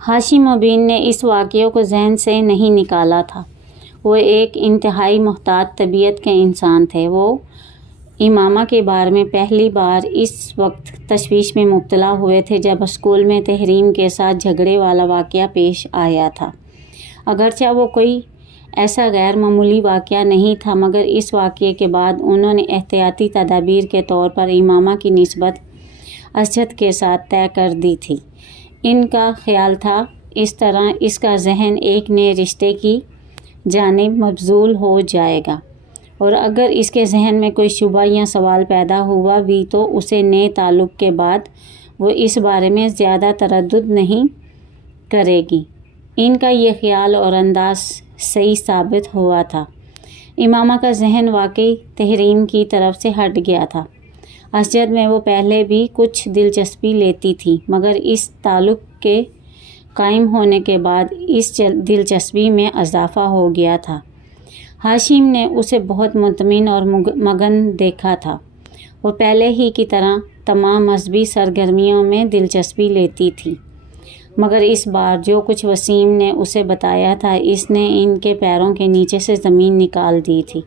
ہاشم مبین نے اس واقعے کو ذہن سے نہیں نکالا تھا۔ وہ ایک انتہائی محتاط طبیعت کے انسان تھے۔ وہ امامہ کے بارے میں پہلی بار اس وقت تشویش میں مبتلا ہوئے تھے جب اسکول میں تحریم کے ساتھ جھگڑے والا واقعہ پیش آیا تھا۔ اگرچہ وہ کوئی ایسا غیر معمولی واقعہ نہیں تھا، مگر اس واقعے کے بعد انہوں نے احتیاطی تدابیر کے طور پر امامہ کی نسبت اسجد کے ساتھ طے کر دی تھی۔ ان کا خیال تھا اس طرح اس کا ذہن ایک نئے رشتے کی جانب مبذول ہو جائے گا، اور اگر اس کے ذہن میں کوئی شبہ یا سوال پیدا ہوا بھی تو اسے نئے تعلق کے بعد وہ اس بارے میں زیادہ تردد نہیں کرے گی۔ ان کا یہ خیال اور انداز صحیح ثابت ہوا تھا۔ امامہ کا ذہن واقعی تحریم کی طرف سے ہٹ گیا تھا۔ اسجد میں وہ پہلے بھی کچھ دلچسپی لیتی تھی، مگر اس تعلق کے قائم ہونے کے بعد اس دلچسپی میں اضافہ ہو گیا تھا۔ ہاشم نے اسے بہت مطمئن اور مگن دیکھا تھا۔ وہ پہلے ہی کی طرح تمام مذہبی سرگرمیوں میں دلچسپی لیتی تھی، مگر اس بار جو کچھ وسیم نے اسے بتایا تھا اس نے ان کے پیروں کے نیچے سے زمین نکال دی تھی۔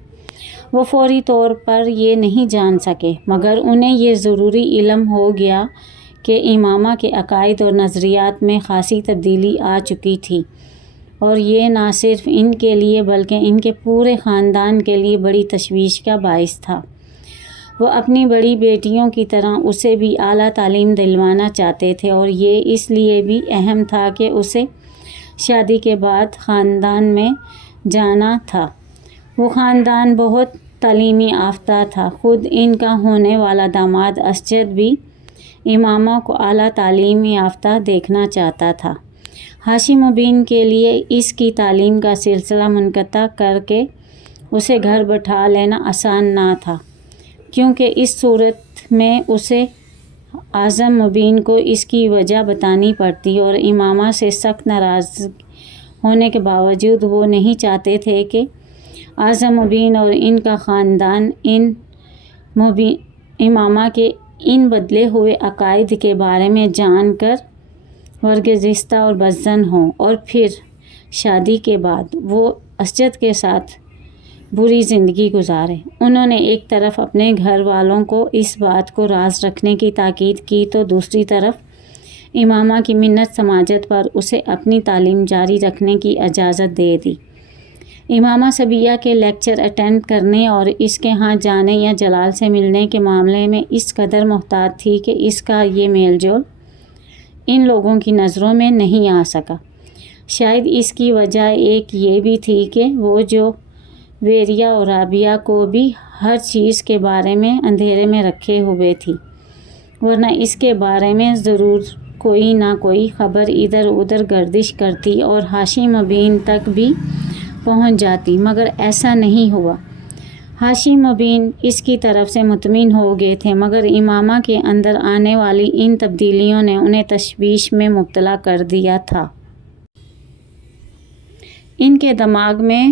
وہ فوری طور پر یہ نہیں جان سکے، مگر انہیں یہ ضروری علم ہو گیا کہ امامہ کے عقائد اور نظریات میں خاصی تبدیلی آ چکی تھی، اور یہ نہ صرف ان کے لیے بلکہ ان کے پورے خاندان کے لیے بڑی تشویش کا باعث تھا۔ وہ اپنی بڑی بیٹیوں کی طرح اسے بھی اعلیٰ تعلیم دلوانا چاہتے تھے، اور یہ اس لیے بھی اہم تھا کہ اسے شادی کے بعد خاندان میں جانا تھا۔ وہ خاندان بہت تعلیمی یافتہ تھا۔ خود ان کا ہونے والا داماد اسجد بھی امامہ کو اعلیٰ تعلیم یافتہ دیکھنا چاہتا تھا۔ ہاشم مبین کے لیے اس کی تعلیم کا سلسلہ منقطع کر کے اسے گھر بٹھا لینا آسان نہ تھا، کیونکہ اس صورت میں اسے اعظم مبین کو اس کی وجہ بتانی پڑتی، اور امامہ سے سخت ناراض ہونے کے باوجود وہ نہیں چاہتے تھے کہ اعظم مبین اور ان کا خاندان امامہ کے ان بدلے ہوئے عقائد کے بارے میں جان کر ورگزشتہ اور بدظن ہوں، اور پھر شادی کے بعد وہ اسجد کے ساتھ بری زندگی گزارے۔ انہوں نے ایک طرف اپنے گھر والوں کو اس بات کو راز رکھنے کی تاکید کی تو دوسری طرف امامہ کی منت سماجت پر اسے اپنی تعلیم جاری رکھنے کی اجازت دے دی۔ امامہ صبیہ کے لیکچر اٹینڈ کرنے اور اس کے ہاں جانے یا جلال سے ملنے کے معاملے میں اس قدر محتاط تھی کہ اس کا یہ میل جول ان لوگوں کی نظروں میں نہیں آ سکا۔ شاید اس کی وجہ ایک یہ بھی تھی کہ وہ جو ویریا اور رابعہ کو بھی ہر چیز کے بارے میں اندھیرے میں رکھے ہوئے تھی، ورنہ اس کے بارے میں ضرور کوئی نہ کوئی خبر ادھر ادھر گردش کرتی اور ہاشم مبین تک بھی پہنچ جاتی، مگر ایسا نہیں ہوا۔ ہاشم مبین اس کی طرف سے مطمئن ہو گئے تھے، مگر امامہ کے اندر آنے والی ان تبدیلیوں نے انہیں تشویش میں مبتلا کر دیا تھا۔ ان کے دماغ میں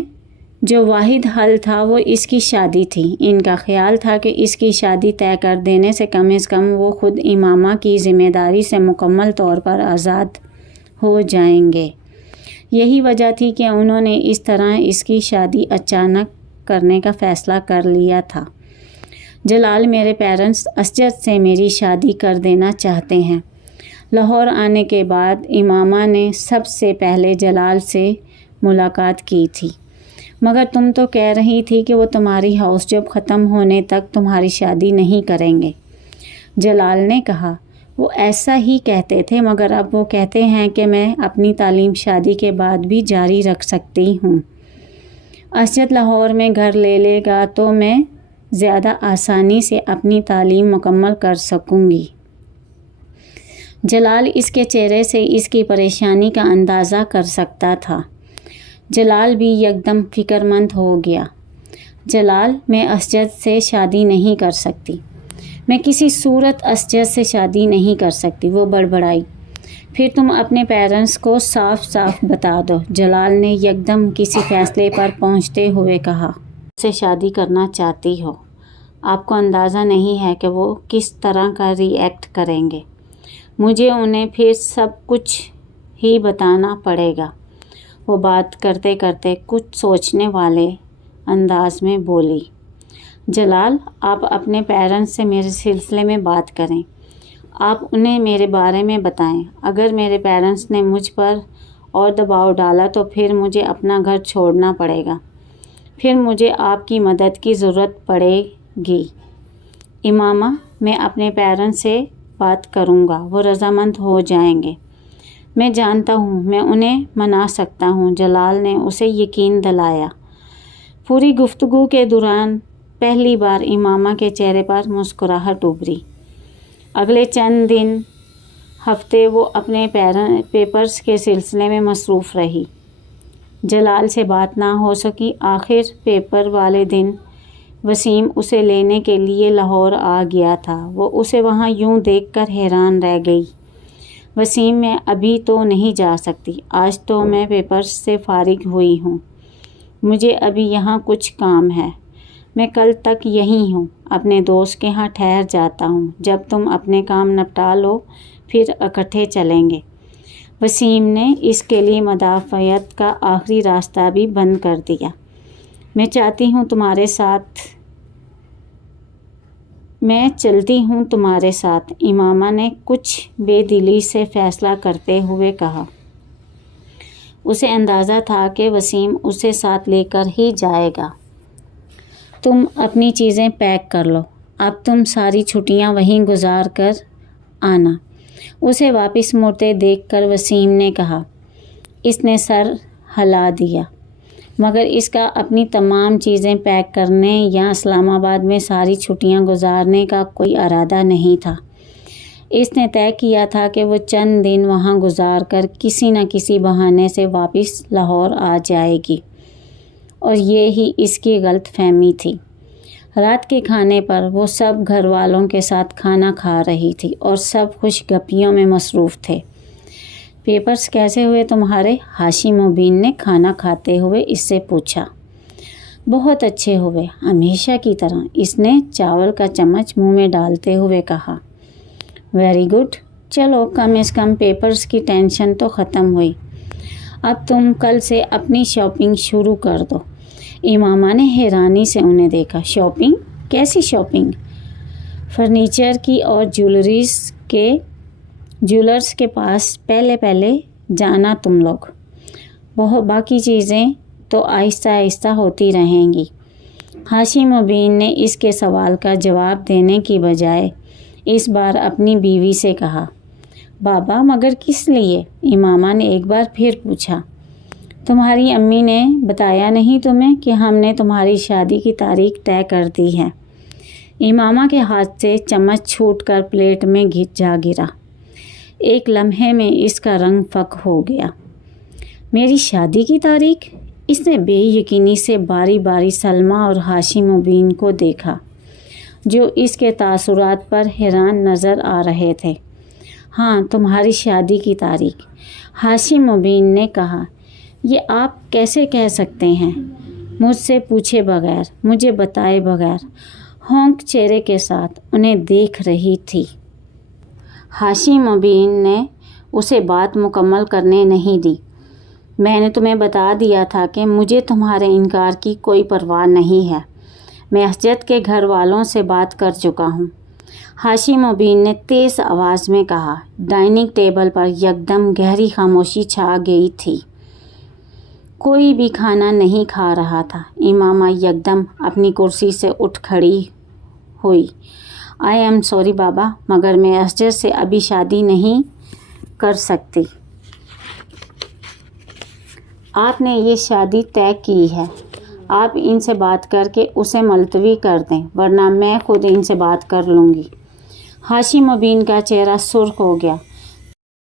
جو واحد حل تھا وہ اس کی شادی تھی۔ ان کا خیال تھا کہ اس کی شادی طے کر دینے سے کم از کم وہ خود امامہ کی ذمہ داری سے مکمل طور پر آزاد ہو جائیں گے۔ یہی وجہ تھی کہ انہوں نے اس طرح اس کی شادی اچانک کرنے کا فیصلہ کر لیا تھا۔ جلال میرے پیرنٹس اسجد سے میری شادی کر دینا چاہتے ہیں۔ لاہور آنے کے بعد امامہ نے سب سے پہلے جلال سے ملاقات کی تھی، مگر تم تو کہہ رہی تھی کہ وہ تمہاری ہاؤس جاب ختم ہونے تک تمہاری شادی نہیں کریں گے، جلال نے کہا۔ وہ ایسا ہی کہتے تھے، مگر اب وہ کہتے ہیں کہ میں اپنی تعلیم شادی کے بعد بھی جاری رکھ سکتی ہوں۔ اسجد لاہور میں گھر لے لے گا تو میں زیادہ آسانی سے اپنی تعلیم مکمل کر سکوں گی۔ جلال اس کے چہرے سے اس کی پریشانی کا اندازہ کر سکتا تھا۔ جلال بھی یکدم فکر مند ہو گیا۔ جلال، میں اسجد سے شادی نہیں کر سکتی، میں کسی صورت اسجد سے شادی نہیں کر سکتی، وہ بڑبڑائی۔ پھر تم اپنے پیرنٹس کو صاف صاف بتا دو، جلال نے یکدم کسی فیصلے پر پہنچتے ہوئے کہا۔ سے شادی کرنا چاہتی ہو، آپ کو اندازہ نہیں ہے کہ وہ کس طرح کا ری ایکٹ کریں گے۔ مجھے انہیں پھر سب کچھ ہی بتانا پڑے گا۔ وہ بات کرتے کرتے کچھ سوچنے والے انداز میں بولی، جلال آپ اپنے پیرنٹس سے میرے سلسلے میں بات کریں، آپ انہیں میرے بارے میں بتائیں۔ اگر میرے پیرنٹس نے مجھ پر اور دباؤ ڈالا تو پھر مجھے اپنا گھر چھوڑنا پڑے گا، پھر مجھے آپ کی مدد کی ضرورت پڑے گی۔ امامہ میں اپنے پیرنٹس سے بات کروں گا، وہ رضامند ہو جائیں گے۔ میں جانتا ہوں میں انہیں منا سکتا ہوں، جلال نے اسے یقین دلایا۔ پوری گفتگو کے دوران پہلی بار امامہ کے چہرے پر مسکراہٹ ابھری۔ اگلے چند دن ہفتے وہ اپنے پیپرز کے سلسلے میں مصروف رہی۔ جلال سے بات نہ ہو سکی۔ آخر پیپر والے دن وسیم اسے لینے کے لیے لاہور آ گیا تھا۔ وہ اسے وہاں یوں دیکھ کر حیران رہ گئی۔ وسیم میں ابھی تو نہیں جا سکتی، آج تو میں پیپرز سے فارغ ہوئی ہوں، مجھے ابھی یہاں کچھ کام ہے، میں کل تک یہیں ہوں، اپنے دوست کے ہاں ٹھہر جاتا ہوں، جب تم اپنے کام نپٹا لو پھر اکٹھے چلیں گے۔ وسیم نے اس کے لیے مدافعت کا آخری راستہ بھی بند کر دیا۔ میں چلتی ہوں تمہارے ساتھ، امامہ نے کچھ بے دلی سے فیصلہ کرتے ہوئے کہا۔ اسے اندازہ تھا کہ وسیم اسے ساتھ لے کر ہی جائے گا۔ تم اپنی چیزیں پیک کر لو، اب تم ساری چھٹیاں وہیں گزار کر آنا۔ اسے واپس مڑتے دیکھ کر وسیم نے کہا۔ اس نے سر ہلا دیا، مگر اس کا اپنی تمام چیزیں پیک کرنے یا اسلام آباد میں ساری چھٹیاں گزارنے کا کوئی ارادہ نہیں تھا۔ اس نے طے کیا تھا کہ وہ چند دن وہاں گزار کر کسی نہ کسی بہانے سے واپس لاہور آ جائے گی، اور یہی اس کی غلط فہمی تھی۔ رات کے کھانے پر وہ سب گھر والوں کے ساتھ کھانا کھا رہی تھی اور سب خوش گپیوں میں مصروف تھے۔ پیپرز کیسے ہوئے تمہارے؟ ہاشم مبین نے کھانا کھاتے ہوئے اس سے پوچھا۔ بہت اچھے ہوئے، ہمیشہ کی طرح، اس نے چاول کا چمچ منہ میں ڈالتے ہوئے کہا۔ ویری گڈ، چلو کم از کم پیپرز کی ٹینشن تو ختم ہوئی۔ اب تم کل سے اپنی شاپنگ شروع کر دو۔ امامہ نے حیرانی سے انہیں دیکھا۔ شاپنگ؟ کیسی شاپنگ؟ فرنیچر کی اور جیولرز کے پاس پہلے جانا تم لوگ، باقی چیزیں تو آہستہ آہستہ ہوتی رہیں گی۔ ہاشم مبین نے اس کے سوال کا جواب دینے کی بجائے اس بار اپنی بیوی سے کہا۔ بابا مگر کس لیے؟ امامہ نے ایک بار پھر پوچھا۔ تمہاری امی نے بتایا نہیں تمہیں کہ ہم نے تمہاری شادی کی تاریخ طے کر دی ہے؟ امامہ کے ہاتھ سے چمچ چھوٹ کر پلیٹ میں جا گرا۔ ایک لمحے میں اس کا رنگ فک ہو گیا۔ میری شادی کی تاریخ؟ اس نے بے یقینی سے باری باری سلمیٰ اور ہاشم مبین کو دیکھا، جو اس کے تاثرات پر حیران نظر آ رہے تھے۔ ہاں تمہاری شادی کی تاریخ، ہاشم مبین نے کہا۔ یہ آپ کیسے کہہ سکتے ہیں؟ مجھ سے پوچھے بغیر، مجھے بتائے بغیر۔ ہونک چہرے کے ساتھ انہیں دیکھ رہی تھی۔ ہاشم مبین نے اسے بات مکمل کرنے نہیں دی۔ میں نے تمہیں بتا دیا تھا کہ مجھے تمہارے انکار کی کوئی پرواہ نہیں ہے۔ میں اسجد کے گھر والوں سے بات کر چکا ہوں، ہاشم مبین نے تیز آواز میں کہا۔ ڈائننگ ٹیبل پر یکدم گہری خاموشی چھا گئی تھی۔ کوئی بھی کھانا نہیں کھا رہا تھا۔ امامہ یکدم اپنی کرسی سے اٹھ کھڑی ہوئی۔ آئی ایم سوری بابا، مگر میں اسجد سے ابھی شادی نہیں کر سکتی۔ آپ نے یہ شادی طے کی ہے، آپ ان سے بات کر کے اسے ملتوی کر دیں، ورنہ میں خود ان سے بات کر لوں گی۔ ہاشم مبین کا چہرہ سرخ ہو گیا۔